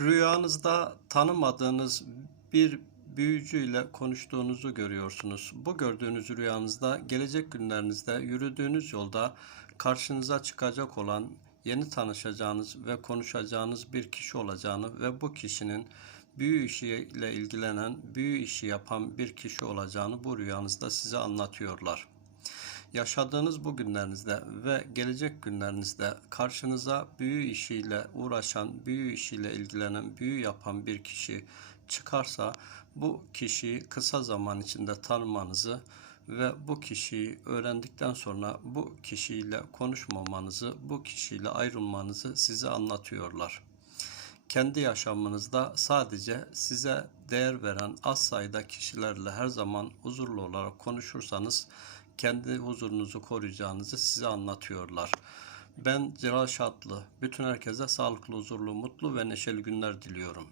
Rüyanızda tanımadığınız bir büyücüyle konuştuğunuzu görüyorsunuz. Bu gördüğünüz rüyanızda gelecek günlerinizde yürüdüğünüz yolda karşınıza çıkacak olan yeni tanışacağınız ve konuşacağınız bir kişi olacağını ve bu kişinin büyü işiyle ilgilenen, büyü işi yapan bir kişi olacağını bu rüyanızda size anlatıyorlar. Yaşadığınız bu günlerinizde ve gelecek günlerinizde karşınıza büyü işiyle uğraşan, büyü işiyle ilgilenen, büyü yapan bir kişi çıkarsa bu kişiyi kısa zaman içinde tanımanızı ve bu kişiyi öğrendikten sonra bu kişiyle konuşmamanızı, bu kişiyle ayrılmanızı size anlatıyorlar kendi yaşamınızda sadece size değer veren az sayıda kişilerle her zaman huzurlu olarak konuşursanız kendi huzurunuzu koruyacağınızı size anlatıyorlar. Ben Celal Şatlı. Bütün herkese sağlıklı, huzurlu, mutlu ve neşeli günler diliyorum.